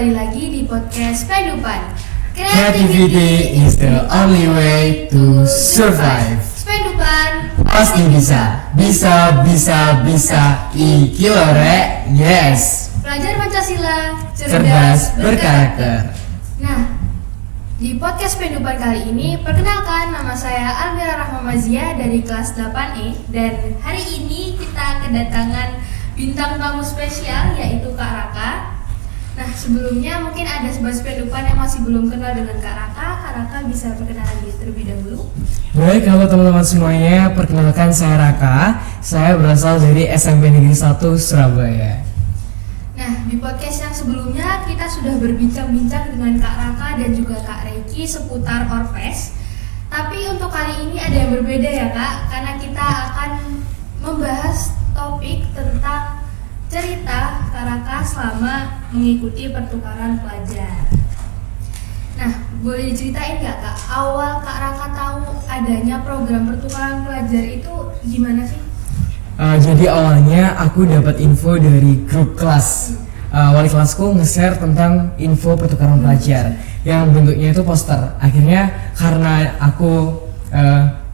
kembali lagi di podcast Spendupan. Creativity is the only way to survive. Spendupan Pasti bisa, bisa, ikilore, yes. Pelajar Pancasila, Cerdas berkarakter. Nah, di podcast Spendupan kali ini, perkenalkan nama saya Almira Rahmamazia dari kelas 8E. Dan hari ini kita kedatangan bintang tamu spesial yaitu Kak Raka. Nah, sebelumnya mungkin ada sobat Spendupan yang masih belum kenal dengan Kak Raka. Kak Raka bisa perkenalan diri terlebih dahulu. Baik, halo teman-teman semuanya, perkenalkan saya Raka. Saya berasal dari SMP Negeri 1 Surabaya. Nah, di podcast yang sebelumnya kita sudah berbincang-bincang dengan Kak Raka dan juga Kak Reiki seputar Orpes. Tapi untuk kali ini ada yang berbeda ya Kak, karena kita akan membahas topik tentang cerita Kak Raka selama mengikuti pertukaran pelajar. Nah, boleh diceritain nggak Kak, awal Kak Raka tahu adanya program pertukaran pelajar itu gimana sih? Jadi awalnya aku dapat info dari grup kelas. Wali kelasku nge-share tentang info pertukaran pelajar yang bentuknya itu poster. Akhirnya karena aku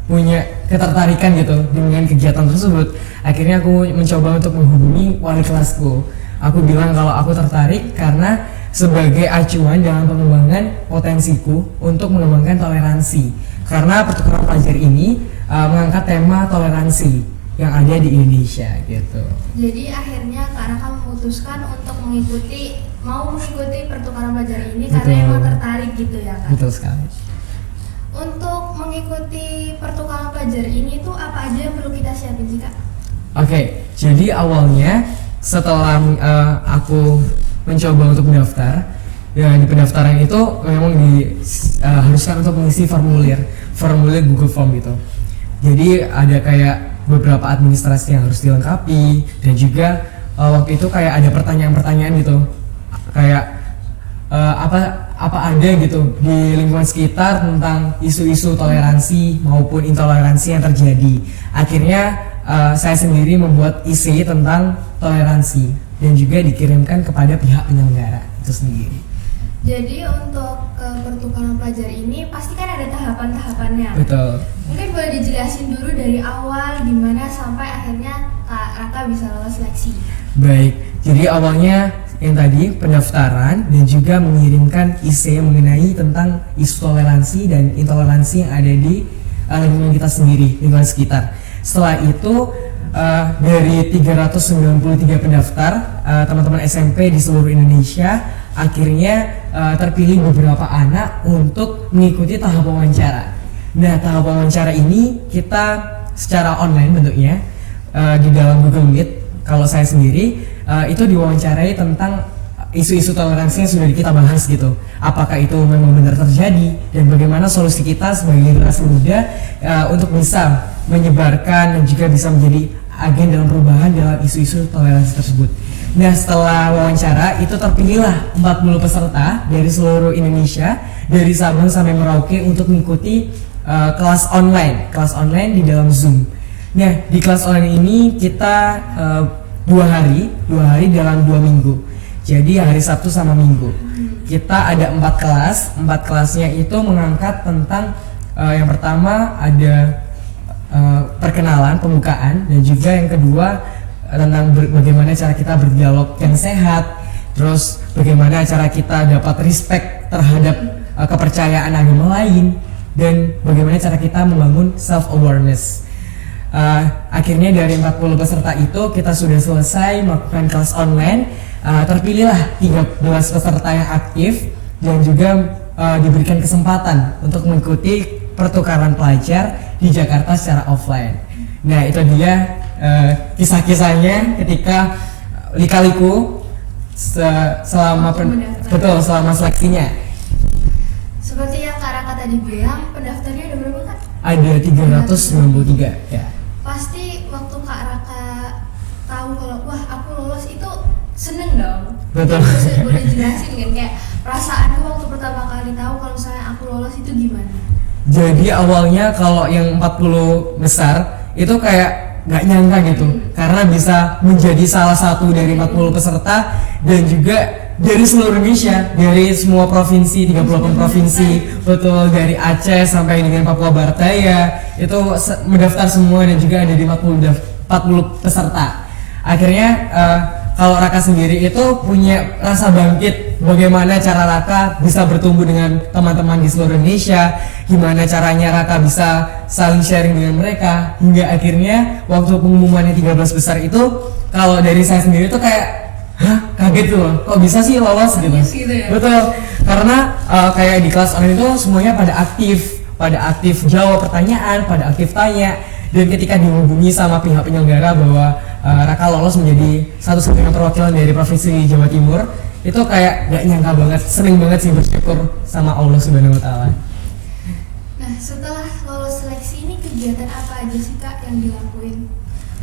punya ketertarikan gitu dengan kegiatan tersebut, akhirnya aku mencoba untuk menghubungi wali kelasku. Aku bilang kalau aku tertarik karena sebagai acuan dalam pengembangan potensiku untuk mengembangkan toleransi. Karena pertukaran pelajar ini mengangkat tema toleransi yang ada di Indonesia gitu. Jadi akhirnya Kak Raka memutuskan untuk mengikuti pertukaran pelajar ini. Betul. Karena emang tertarik gitu ya Kak? Betul sekali. Untuk mengikuti pertukaran pelajar ini tuh apa aja yang perlu kita siapin sih Kak? Oke, jadi awalnya setelah aku mencoba untuk mendaftar, ya di pendaftaran itu memang diharuskan untuk mengisi formulir Google Form gitu. Jadi ada kayak beberapa administrasi yang harus dilengkapi, dan juga waktu itu kayak ada pertanyaan-pertanyaan gitu, kayak apa ada gitu di lingkungan sekitar tentang isu-isu toleransi maupun intoleransi yang terjadi. Akhirnya saya sendiri membuat IC tentang toleransi dan juga dikirimkan kepada pihak penyelenggara itu sendiri. Jadi untuk pertukaran pelajar ini pasti kan ada tahapan-tahapannya. Betul. Mungkin boleh dijelasin dulu dari awal gimana sampai akhirnya Kak Raka bisa lolos seleksi. Baik, jadi awalnya yang tadi pendaftaran dan juga mengirimkan IC mengenai tentang isu toleransi dan intoleransi yang ada di lingkungan kita sendiri, lingkungan sekitar. Setelah itu dari 393 pendaftar teman-teman SMP di seluruh Indonesia, akhirnya terpilih beberapa anak untuk mengikuti tahap wawancara. Nah, tahap wawancara ini kita secara online bentuknya di dalam Google Meet. Kalau saya sendiri itu diwawancarai tentang isu-isu toleransi yang sudah kita bahas gitu. Apakah itu memang benar terjadi dan bagaimana solusi kita sebagai generasi muda untuk bisa menyebarkan dan juga bisa menjadi agen dalam perubahan dalam isu-isu toleransi tersebut. Nah, setelah wawancara itu terpilihlah 40 peserta dari seluruh Indonesia, dari Sabang sampai Merauke, untuk mengikuti kelas online di dalam Zoom. Nah, di kelas online ini kita 2 hari dalam 2 minggu. Jadi hari Sabtu sama Minggu. Kita ada 4 kelas. 4 kelasnya itu mengangkat tentang yang pertama ada perkenalan, pembukaan, dan juga yang kedua tentang bagaimana cara kita berdialog yang sehat, terus bagaimana cara kita dapat respect terhadap kepercayaan agama lain, dan bagaimana cara kita membangun self awareness. Akhirnya dari 40 peserta itu kita sudah selesai melakukan kelas online. Terpilihlah 13 peserta yang aktif dan juga diberikan kesempatan untuk mengikuti pertukaran pelajar di Jakarta secara offline. Nah, itu dia kisah-kisahnya ketika lika-liku selama seleksinya. Seperti yang Kak Raka tadi bilang, pendaftarnya ada berapa Kak? Ada 393 ya. Pasti waktu Kak Raka tahu kalau wah aku lolos itu seneng dong. Betul. Boleh jelasin kan kayak perasaanku waktu pertama kali tahu kalau misalnya aku lolos itu gimana? Jadi awalnya kalau yang 40 besar itu kayak nggak nyangka gitu, karena bisa menjadi salah satu dari 40 peserta dan juga dari seluruh Indonesia, dari semua provinsi, 38 provinsi, betul, dari Aceh sampai dengan Papua Barat Daya, itu mendaftar semua dan juga ada di 40 peserta. Akhirnya kalau Raka sendiri itu punya rasa bangkit bagaimana cara Raka bisa bertumbuh dengan teman-teman di seluruh Indonesia, gimana caranya Raka bisa saling sharing dengan mereka, hingga akhirnya waktu pengumumannya 13 besar itu, kalau dari saya sendiri tuh kayak kaget tuh loh, kok bisa sih lolos gitu. Ya? Betul, karena kayak di kelas online itu semuanya pada aktif jawab pertanyaan, pada aktif tanya, dan ketika dihubungi sama pihak penyelenggara bahwa Raka lolos menjadi satu-satunya perwakilan dari provinsi Jawa Timur, itu kayak gak nyangka banget, sering banget sih bersyukur sama Allah Subhanahu Wa Taala. Nah, setelah lolos seleksi ini kegiatan apa aja sih Kak yang dilakuin?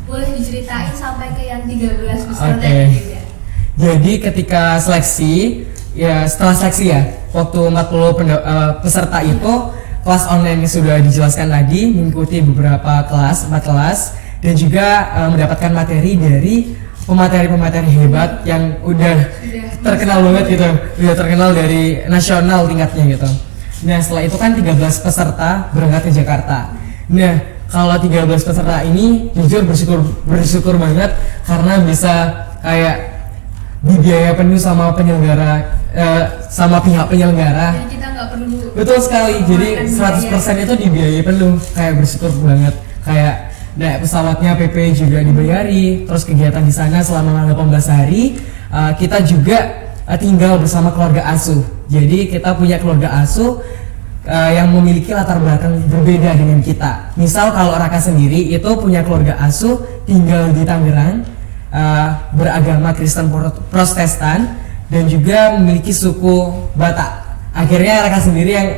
Boleh diceritain sampai ke yang 13 besar tadi ya? Jadi ketika seleksi, ya setelah seleksi ya, waktu 40 peserta itu, kelas online sudah dijelaskan tadi, mengikuti beberapa kelas, 4 kelas, dan juga mendapatkan materi dari pemateri-pemateri hebat yang udah terkenal banget gitu, udah terkenal dari nasional tingkatnya gitu. Nah setelah itu kan 13 peserta berangkat ke Jakarta. Nah kalau 13 peserta ini jujur bersyukur banget karena bisa kayak dibiaya penuh sama penyelenggara, sama pihak penyelenggara. Jadi kita nggak perlu. Betul sekali, jadi 100% itu dibiayai penuh, kayak bersyukur banget. Kayak naik pesawatnya PP juga dibayari, terus kegiatan di sana selama 18 hari, kita juga tinggal bersama keluarga asuh. Jadi kita punya keluarga asuh yang memiliki latar belakang berbeda dengan kita. Misal kalau Raka sendiri itu punya keluarga asuh tinggal di Tangerang, beragama Kristen Protestan dan juga memiliki suku Batak. Akhirnya Raka sendiri yang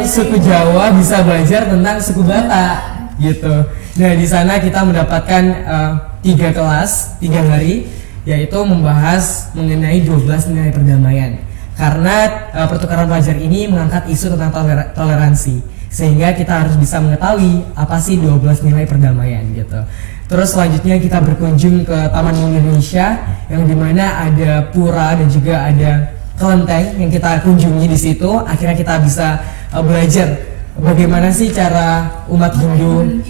suku Jawa bisa belajar tentang suku Batak gitu. Nah di sana kita mendapatkan 3 kelas 3 hari, yaitu membahas mengenai 12 nilai perdamaian. Karena pertukaran pelajar ini mengangkat isu tentang toleransi, sehingga kita harus bisa mengetahui apa sih 12 nilai perdamaian gitu. Terus selanjutnya kita berkunjung ke Taman Mini Indonesia, yang dimana ada pura dan juga ada kelenteng yang kita kunjungi di situ. Akhirnya kita bisa belajar bagaimana sih cara umat Hindu,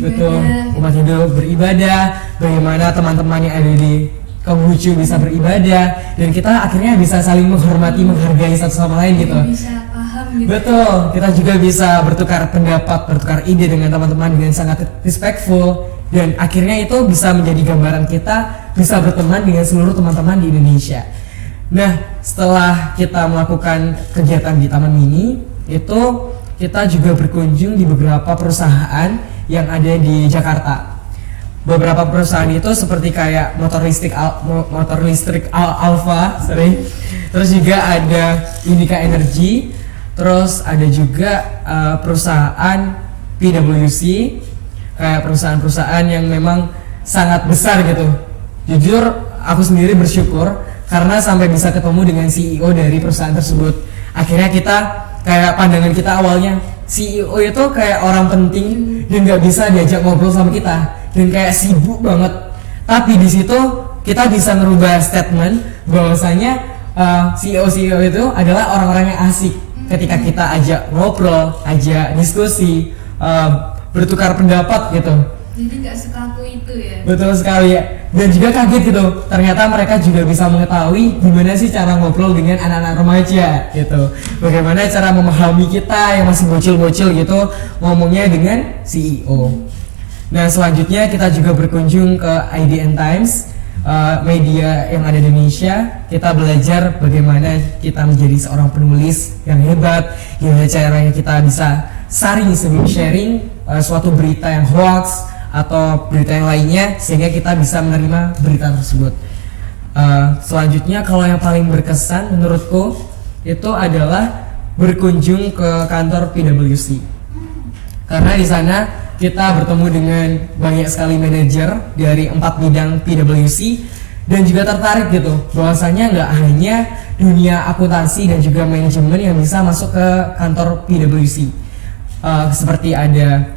umat Hindu beribadah, bagaimana teman-teman yang ada di Konghucu bisa beribadah, dan kita akhirnya bisa saling menghormati, menghargai satu sama lain gitu. Bisa paham gitu. Betul, kita juga bisa bertukar pendapat, bertukar ide dengan teman-teman dengan sangat respectful, dan akhirnya itu bisa menjadi gambaran kita bisa berteman dengan seluruh teman-teman di Indonesia. Nah, setelah kita melakukan kegiatan di Taman Mini, itu kita juga berkunjung di beberapa perusahaan yang ada di Jakarta. Beberapa perusahaan itu seperti kayak motor listrik Alfa, terus juga ada Indica Energy, terus ada juga perusahaan PwC, kayak perusahaan-perusahaan yang memang sangat besar gitu. Jujur aku sendiri bersyukur karena sampai bisa ketemu dengan CEO dari perusahaan tersebut. Akhirnya kita kayak pandangan kita awalnya CEO itu kayak orang penting dan nggak bisa diajak ngobrol sama kita dan kayak sibuk banget. Tapi di situ kita bisa merubah statement bahwasanya CEO itu adalah orang-orang yang asik. Ketika kita ajak ngobrol, ajak diskusi, bertukar pendapat gitu. Jadi nggak sekaku itu ya. Betul sekali ya. Dan juga kaget gitu, ternyata mereka juga bisa mengetahui gimana sih cara ngobrol dengan anak-anak remaja gitu. Bagaimana cara memahami kita yang masih bocil-bocil gitu ngomongnya dengan CEO. Nah selanjutnya kita juga berkunjung ke IDN Times, media yang ada di Indonesia. Kita belajar bagaimana kita menjadi seorang penulis yang hebat, gimana caranya kita bisa saring sebelum sharing suatu berita yang hoax atau berita yang lainnya, sehingga kita bisa menerima berita tersebut. Selanjutnya kalau yang paling berkesan menurutku itu adalah berkunjung ke kantor PwC, karena di sana kita bertemu dengan banyak sekali manajer dari 4 bidang PwC dan juga tertarik gitu bahwasanya nggak hanya dunia akuntansi dan juga manajemen yang bisa masuk ke kantor PwC. Seperti ada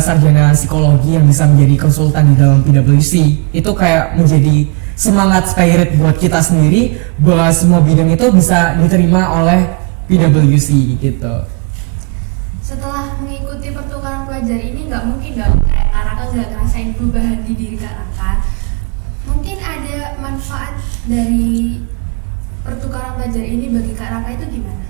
sarjana psikologi yang bisa menjadi konsultan di dalam PwC, itu kayak menjadi semangat spirit buat kita sendiri bahwa semua bidang itu bisa diterima oleh PWC gitu. Setelah mengikuti pertukaran pelajar ini nggak mungkin dong kayak Kak Raka nggak ngerasain perubahan di diri Kak Raka. Mungkin ada manfaat dari pertukaran pelajar ini bagi Kak Raka itu gimana?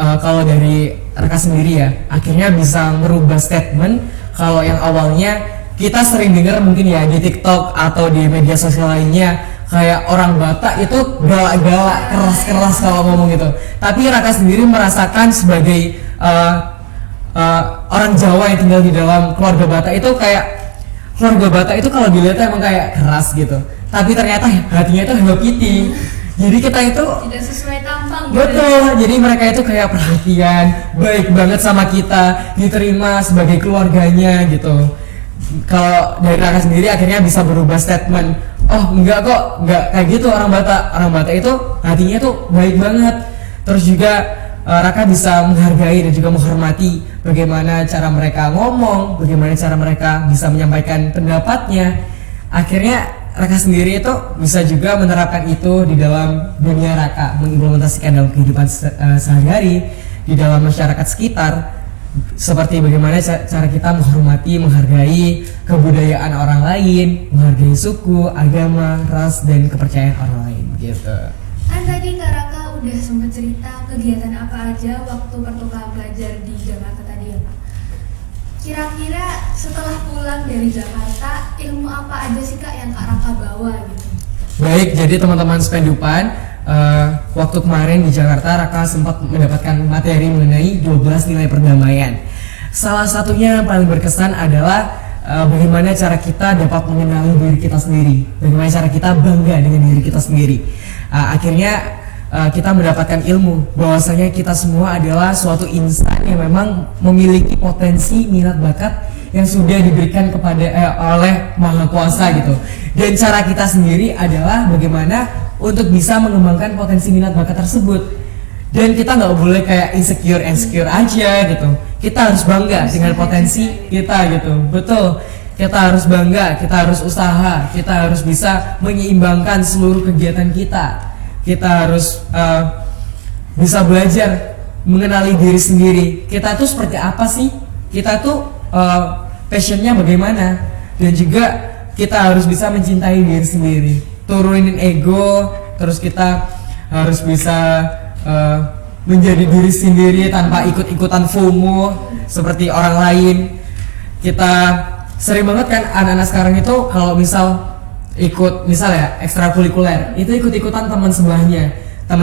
Kalau dari Raka sendiri ya, akhirnya bisa merubah statement kalau yang awalnya kita sering dengar mungkin ya di TikTok atau di media sosial lainnya kayak orang Batak itu galak-galak, keras-keras kalau ngomong gitu. Tapi Raka sendiri merasakan sebagai orang Jawa yang tinggal di dalam keluarga Batak itu kayak keluarga Batak itu kalau dilihat emang kayak keras gitu. Tapi ternyata hatinya itu Hello Kitty. Jadi kita itu Tidak sesuai tampang. betul. Jadi mereka itu kayak perhatian, baik banget sama kita, diterima sebagai keluarganya gitu. Kalau dari Raka sendiri akhirnya bisa berubah statement. Oh enggak kok, enggak kayak gitu orang Batak. Orang Batak itu hatinya tuh baik banget. Terus juga Raka bisa menghargai dan juga menghormati bagaimana cara mereka ngomong, bagaimana cara mereka bisa menyampaikan pendapatnya. Akhirnya Raka sendiri itu bisa juga menerapkan itu di dalam dunia Raka, mengimplementasikan dalam kehidupan sehari-hari di dalam masyarakat sekitar. Seperti bagaimana cara kita menghormati, menghargai kebudayaan orang lain, menghargai suku, agama, ras, dan kepercayaan orang lain gitu. Kan tadi Kak Raka udah sempat cerita kegiatan apa aja waktu pertukaran pelajar di Jakarta tadi ya Pak. Kira-kira setelah pulang dari Jakarta, ilmu apa aja sih Kak yang Kak Raka bawa gitu? Baik, jadi teman-teman Spendupan, waktu kemarin di Jakarta Raka sempat mendapatkan materi mengenai 12 nilai perdamaian. Salah satunya yang paling berkesan adalah bagaimana cara kita dapat mengenali diri kita sendiri, bagaimana cara kita bangga dengan diri kita sendiri. Akhirnya kita mendapatkan ilmu bahwasanya kita semua adalah suatu insan yang memang memiliki potensi minat bakat yang sudah diberikan kepada oleh Maha Kuasa gitu. Dan cara kita sendiri adalah bagaimana untuk bisa mengembangkan potensi minat bakat tersebut. Dan kita nggak boleh kayak insecure aja gitu. Kita harus bangga dengan potensi kita gitu. Betul. Kita harus bangga, kita harus usaha, kita harus bisa menyeimbangkan seluruh kegiatan kita. Kita harus bisa belajar mengenali diri sendiri. Kita tuh seperti apa sih? Kita tuh passionnya bagaimana? Dan juga kita harus bisa mencintai diri sendiri. Turunin ego, terus kita harus bisa menjadi diri sendiri tanpa ikut-ikutan FOMO seperti orang lain. Kita sering banget kan anak-anak sekarang itu kalau ikut ya ekstrakurikuler itu ikut-ikutan teman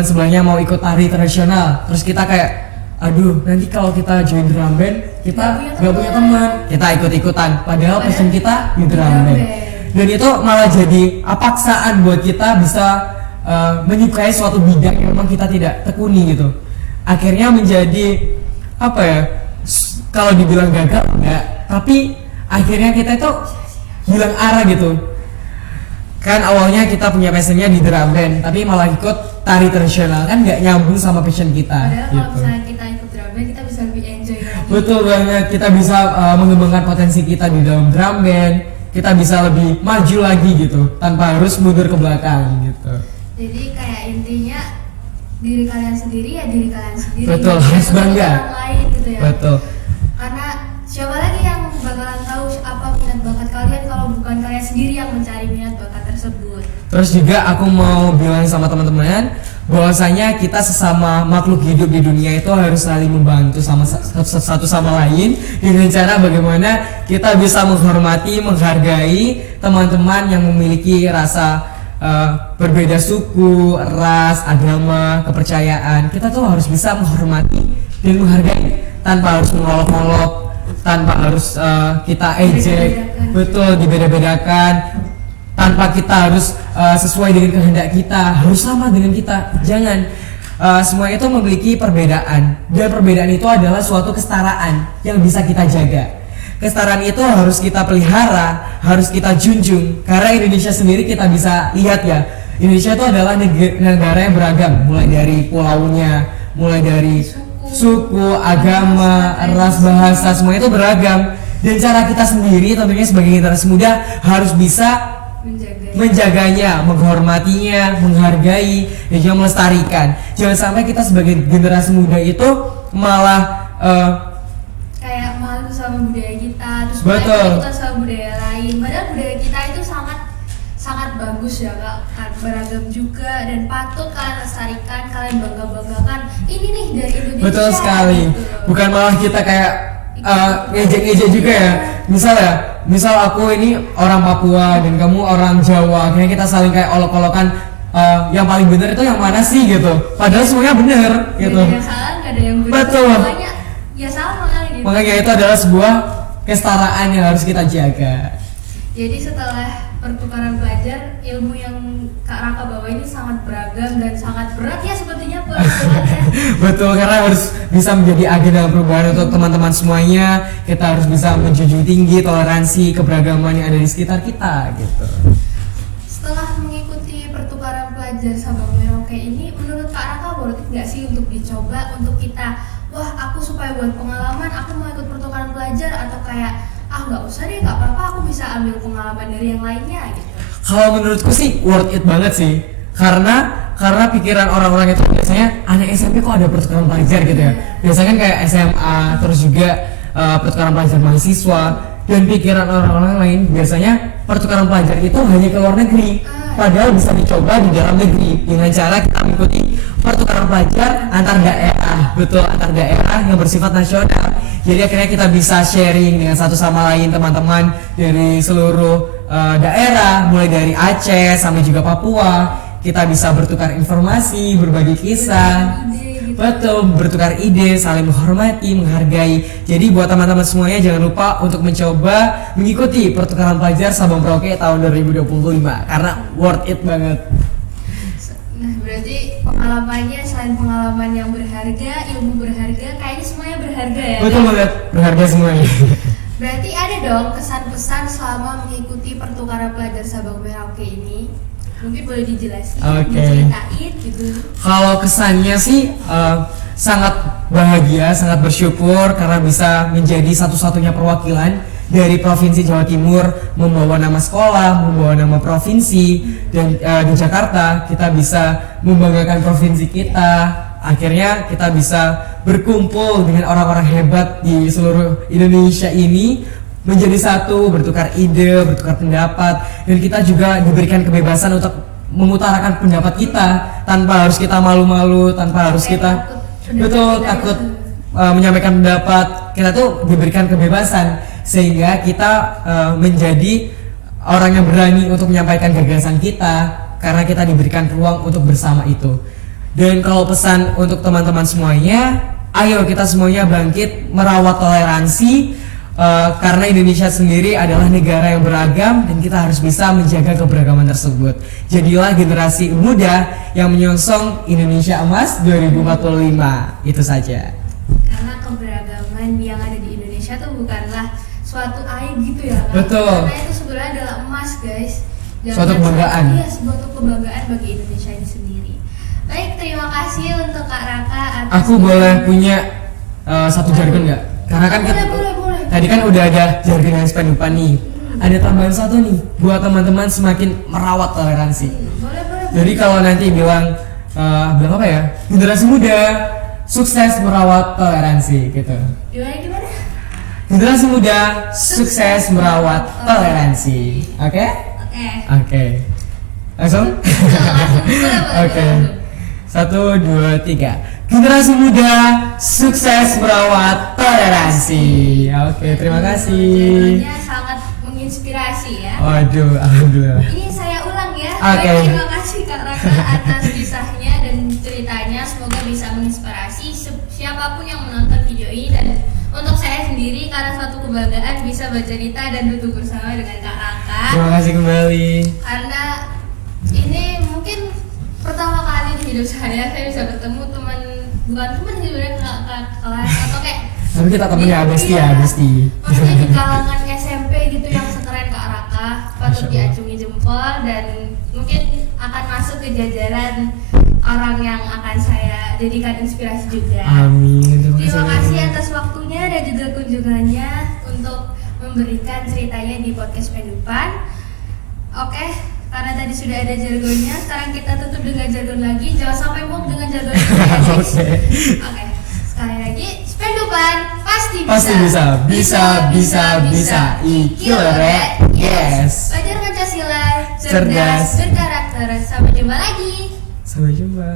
sebelahnya mau ikut tari tradisional, terus kita kayak aduh nanti kalau kita join drum band kita gak punya teman, kita ikut-ikutan padahal passion kita di drum band. Dan itu malah jadi paksaan buat kita bisa menyukai suatu bidang yang memang kita tidak tekuni gitu. Akhirnya menjadi apa ya, kalau dibilang gagal enggak, tapi akhirnya kita itu hilang arah gitu. Kan awalnya kita punya passionnya di drum band, tapi malah ikut tari tradisional, kan nggak nyambung sama passion kita. Padahal gitu. kalau misalnya kita ikut drum band, kita bisa lebih enjoy lagi. Betul banget, kita bisa mengembangkan potensi kita di dalam drum band, kita bisa lebih maju lagi gitu, tanpa harus mundur ke belakang gitu. Jadi kayak intinya diri kalian sendiri ya diri kalian sendiri. Betul, Jangan harus bangga. orang lain gitu ya. Betul. Karena siapa lagi yang bakalan tahu apa minat bakat kalian kalau bukan kalian sendiri yang mencari minat bakat tersebut. Terus juga aku mau bilang sama teman-teman bahwasanya kita sesama makhluk hidup di dunia itu harus saling membantu sama satu sama lain dengan cara bagaimana kita bisa menghormati, menghargai teman-teman yang memiliki rasa berbeda suku, ras, agama, kepercayaan. Kita tuh harus bisa menghormati dan menghargai tanpa harus mengolok-olok, tanpa harus kita ejek, betul, dibeda-bedakan, tanpa kita harus sesuai dengan kehendak kita, harus sama dengan kita. Jangan. Semua itu memiliki perbedaan, dan perbedaan itu adalah suatu kesetaraan yang bisa kita jaga. Kesetaraan itu harus kita pelihara, harus kita junjung. Karena Indonesia sendiri kita bisa lihat ya, Indonesia itu adalah negara yang beragam, mulai dari pulaunya, mulai dari suku, agama, ras, bahasa, semua itu beragam. Dan cara kita sendiri tentunya sebagai generasi muda harus bisa menjaganya, menghormatinya, menghargai, dan juga melestarikan. Jangan sampai kita sebagai generasi muda itu malah kayak malu sama budaya kita, terus betul. kita sama budaya lain. Padahal budaya kita itu sangat bagus ya kak, beragam juga dan patut kalian lestarikan, kalian banggakan. Ini nih dari Indonesia. Betul sekali. Gitu. Bukan malah kita kayak ngejek-ngejek juga ya. Misal aku ini orang Papua dan kamu orang Jawa, akhirnya kita saling kayak olok-olokan yang paling benar itu yang mana sih gitu. Padahal semuanya benar gitu. Gak ada yang salah, gak ada yang benar. Betul. Semuanya ya sama gitu. Makanya itu adalah sebuah kesetaraan yang harus kita jaga. Jadi setelah pertukaran pelajar, ilmu yang Kak Raka bawa ini sangat beragam dan sangat berat ya sepertinya pelajarannya. Betul, karena harus bisa menjadi agenda perubahan untuk teman-teman semuanya. Kita harus bisa menjunjung tinggi toleransi keberagaman yang ada di sekitar kita gitu. Setelah mengikuti pertukaran pelajar Sabang Merauke ini, menurut Kak Raka worth it nggak sih untuk dicoba, untuk kita wah aku supaya buat pengalaman aku mau ikut pertukaran pelajar, atau kayak nggak usah deh, nggak apa-apa, aku bisa ambil pengalaman dari yang lainnya gitu. Kalau menurutku sih worth it banget sih, karena pikiran orang-orang itu biasanya anak SMP kok ada pertukaran pelajar gitu ya. Biasanya kan kayak SMA, terus juga pertukaran pelajar mahasiswa, dan pikiran orang-orang lain biasanya pertukaran pelajar itu hanya ke luar negeri. Padahal bisa dicoba di dalam negeri dengan cara kita mengikuti pertukaran pelajar antar daerah, betul, antar daerah yang bersifat nasional. Jadi akhirnya kita bisa sharing dengan satu sama lain, teman-teman dari seluruh daerah, mulai dari Aceh sampai juga Papua. Kita bisa bertukar informasi, berbagi kisah. Betul, bertukar ide, saling menghormati, menghargai. Jadi buat teman-teman semuanya jangan lupa untuk mencoba mengikuti pertukaran pelajar Sabang Merauke tahun 2025 karena worth it banget. Nah berarti pengalamannya selain pengalaman yang berharga, ilmu berharga, kayaknya semuanya berharga ya. Betul banget, berharga semuanya. Berarti ada dong kesan-pesan selama mengikuti pertukaran pelajar Sabang Merauke ini. Mungkin boleh dijelasin, diceritain gitu. Kalau kesannya sih sangat bahagia, sangat bersyukur karena bisa menjadi satu-satunya perwakilan dari Provinsi Jawa Timur membawa nama sekolah, membawa nama provinsi, dan di Jakarta kita bisa membanggakan provinsi kita. Akhirnya kita bisa berkumpul dengan orang-orang hebat di seluruh Indonesia ini, menjadi satu, bertukar ide, bertukar pendapat, dan kita juga diberikan kebebasan untuk mengutarakan pendapat kita tanpa harus kita malu-malu, tanpa harus kita takut menyampaikan pendapat. Kita tuh diberikan kebebasan sehingga kita menjadi orang yang berani untuk menyampaikan gagasan kita karena kita diberikan ruang untuk bersama itu. Dan kalau pesan untuk teman-teman semuanya, ayo kita semuanya bangkit merawat toleransi. Karena Indonesia sendiri adalah negara yang beragam dan kita harus bisa menjaga keberagaman tersebut. Jadilah generasi muda yang menyongsong Indonesia Emas 2045. Itu saja. Karena keberagaman yang ada di Indonesia tuh bukanlah suatu aib gitu ya kan? Betul. Karena itu sebenarnya adalah emas guys. Suatu kebanggaan. Iya, suatu kebanggaan bagi Indonesia ini sendiri. Baik, terima kasih untuk Kak Raka atas. Aku boleh punya satu jargon nggak? Karena kan boleh. tadi kan udah ada jargon yang Spendupan nih. Ada tambahan satu nih buat teman-teman semakin merawat toleransi. Boleh. Jadi kalau nanti bilang apa ya? Generasi muda sukses merawat toleransi gitu. Gimana? Generasi muda sukses merawat toleransi. Oke? Oke. Langsung? Oke. 1, 2, 3. Generasi muda sukses merawat toleransi. Oke, terima kasih. Jawabannya sangat menginspirasi ya. Waduh, alhamdulillah. Ini saya ulang ya. Oke. Baik, terima kasih Kak Raka atas kisahnya dan ceritanya. Semoga bisa menginspirasi siapapun yang menonton video ini, dan untuk saya sendiri karena suatu kebanggaan bisa bercerita dan duduk bersama dengan Kak Raka. Terima kasih kembali. Karena ini mungkin pertama kali di hidup saya bisa bertemu teman, bukan teman sih sebenarnya, kakak kelas atau kayak. Tapi kita temennya Besti ya, Besti. Maksudnya di kalangan SMP gitu yang sekeren Kak Raka, patut diacungi jempol dan mungkin akan masuk ke jajaran orang yang akan saya jadikan inspirasi juga. Amin. Terima kasih atas waktunya dan juga kunjungannya untuk memberikan ceritanya di podcast Pendupan. Oke, karena tadi sudah ada jargonnya, sekarang kita tutup dengan jargon lagi. Jangan sampai muak dengan jargon itu ya, guys. Oke, sekali lagi, Spendupan pasti bisa. Pasti bisa. Ikilere, yes. Belajar Pancasila, Cerdas. berkarakter. Sampai jumpa lagi. Sampai jumpa.